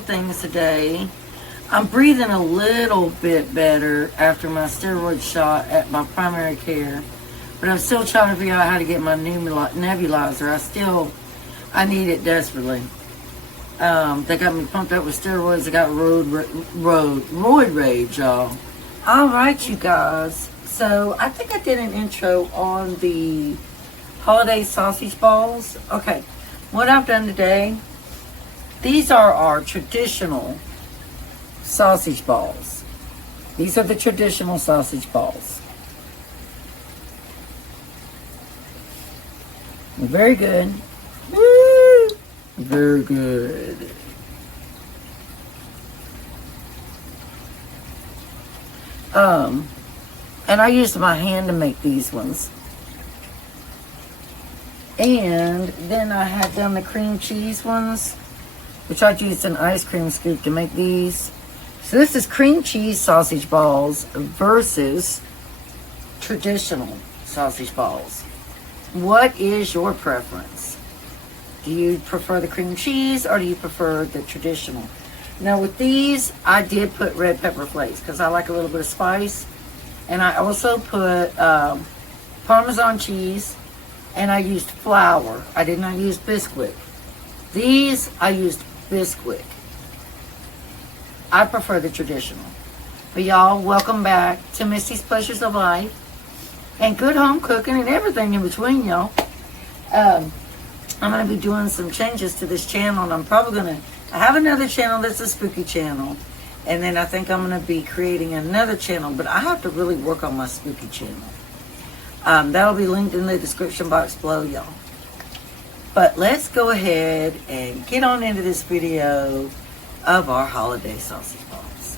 couple things today. I'm breathing a little bit better after my steroid shot at my primary care. But I'm still trying to figure out how to get my nebulizer. I need it desperately. They got me pumped up with steroids. I got roid rage, y'all. Alright, you guys. So, I think I did an intro on the holiday sausage balls. Okay, what I've done today, these are our traditional sausage balls. These are the traditional sausage balls. Very good. Woo! Very good. And I used my hand to make these ones. And then I had done the cream cheese ones, which I used an ice cream scoop to make these. So this is cream cheese sausage balls versus traditional sausage balls. What is your preference? Do you prefer the cream cheese or do you prefer the traditional? Now with these, I did put red pepper flakes because I like a little bit of spice. And I also put Parmesan cheese, and I used flour. I did not use Bisquick. These, I used Bisquick. I prefer the traditional. But y'all, welcome back to Misty's Pleasures of Life. And good home cooking and everything in between, y'all. I'm going to be doing some changes to this channel. And I'm probably going to... I have another channel that's a spooky channel. And then I think I'm going to be creating another channel. But I have to really work on my spooky channel. That'll be linked in the description box below, y'all. But let's go ahead and get on into this video of our holiday sausage balls.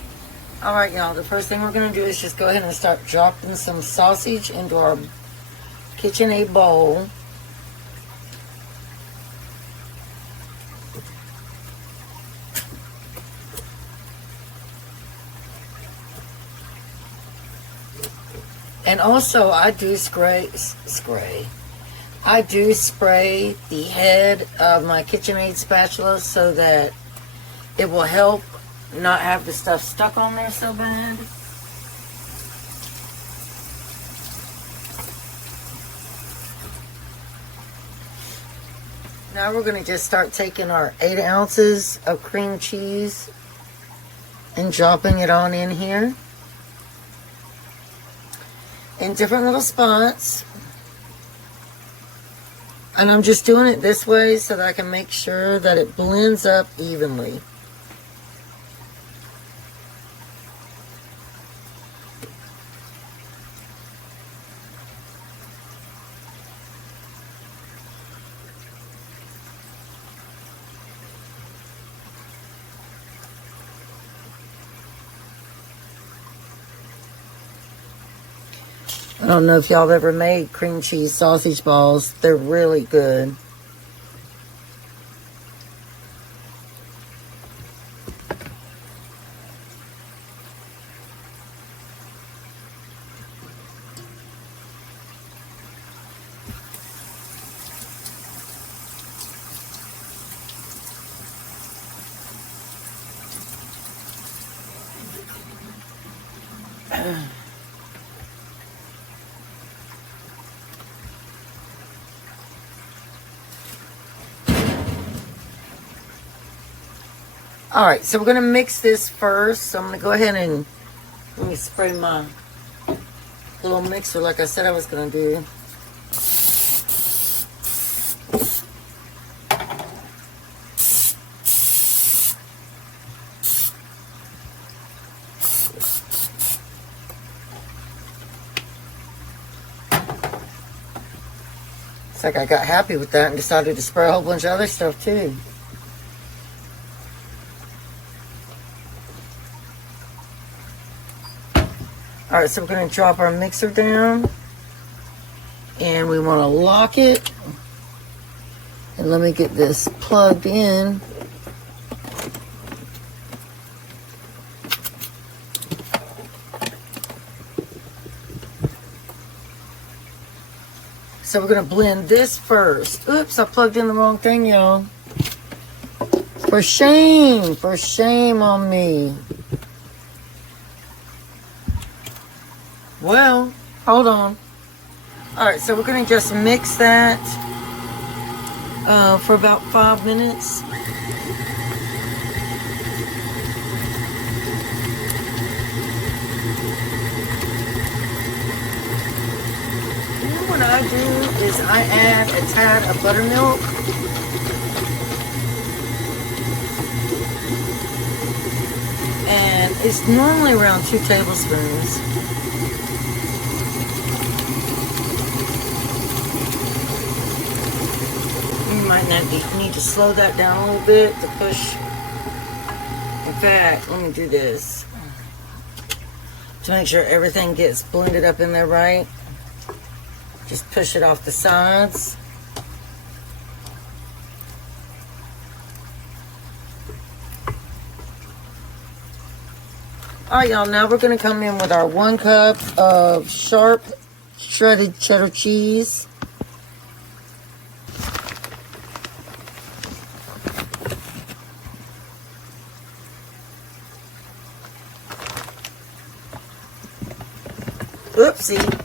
Alright, y'all. The first thing we're going to do is just go ahead and start dropping some sausage into our KitchenAid bowl. And also, I do spray the head of my KitchenAid spatula so that it will help not have the stuff stuck on there so bad. Now we're going to just start taking our 8 ounces of cream cheese and dropping it on in here. In different little spots. And I'm just doing it this way so that I can make sure that it blends up evenly. I don't know if y'all have ever made cream cheese sausage balls. They're really good. Alright, so we're going to mix this first. So I'm going to go ahead and let me spray my little mixer like I said I was going to do. It's like I got happy with that and decided to spray a whole bunch of other stuff too. Alright, so we're going to drop our mixer down. And we want to lock it. And let me get this plugged in. So we're going to blend this first. Oops, I plugged in the wrong thing, y'all. For shame on me. Well, hold on. Alright, so we're going to just mix that for about 5 minutes. And what I do is I add a tad of buttermilk. And it's normally around 2 tablespoons. You might need to slow that down a little bit to push. In fact, let me do this to make sure everything gets blended up in there right. Just push it off the sides. Alright, y'all, now we're going to come in with our 1 cup of sharp shredded cheddar cheese. Oopsie.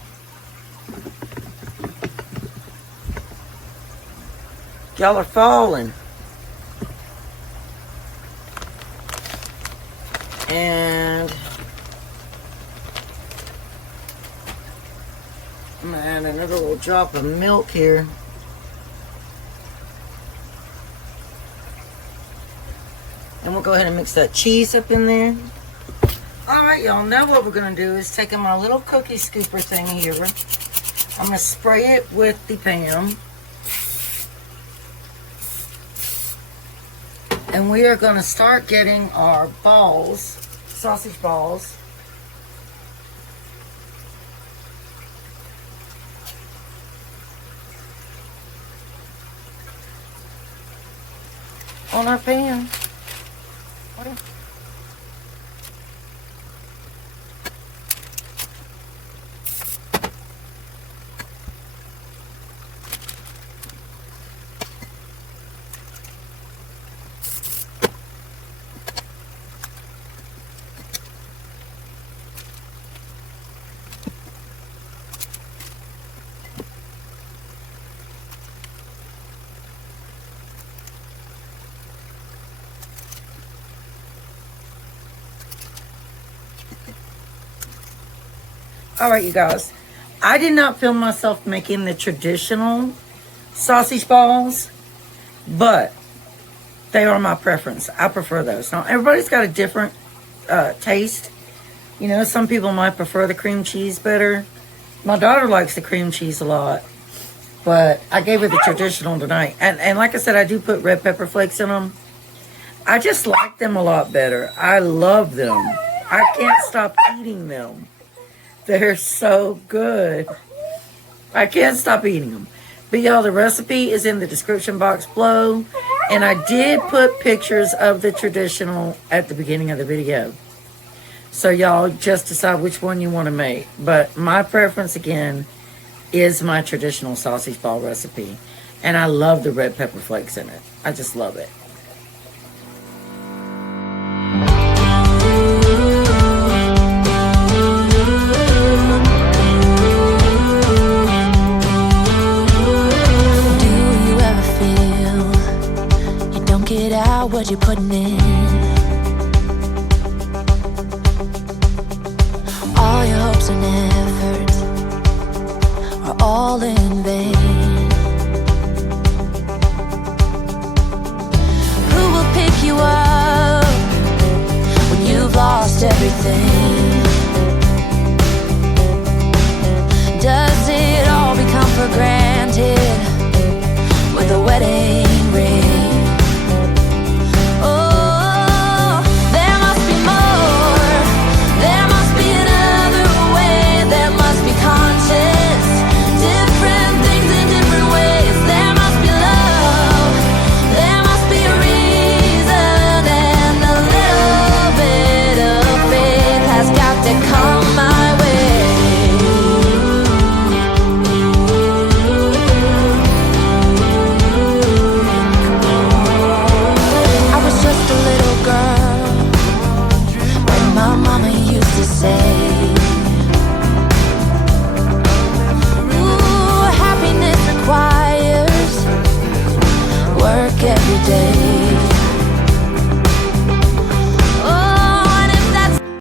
Y'all are falling. And I'm going to add another little drop of milk here. And we'll go ahead and mix that cheese up in there. Alright, y'all, now what we're going to do is take my little cookie scooper thing here. I'm going to spray it with the Pam. And we are going to start getting our balls, sausage balls. On our pan. Alright, you guys, I did not film myself making the traditional sausage balls, but they are my preference. I prefer those. Now, everybody's got a different taste. You know, some people might prefer the cream cheese better. My daughter likes the cream cheese a lot, but I gave her the traditional tonight. And like I said, I do put red pepper flakes in them. I just like them a lot better. I love them. I can't stop eating them. They're so good. I can't stop eating them. But y'all, the recipe is in the description box below. And I did put pictures of the traditional at the beginning of the video. So y'all just decide which one you want to make. But my preference, again, is my traditional sausage ball recipe. And I love the red pepper flakes in it. I just love it. What you're putting in, all your hopes and efforts are all in vain. Who will pick you up when you've lost everything? Does it all become for granted with a wedding ring? Different things work every day.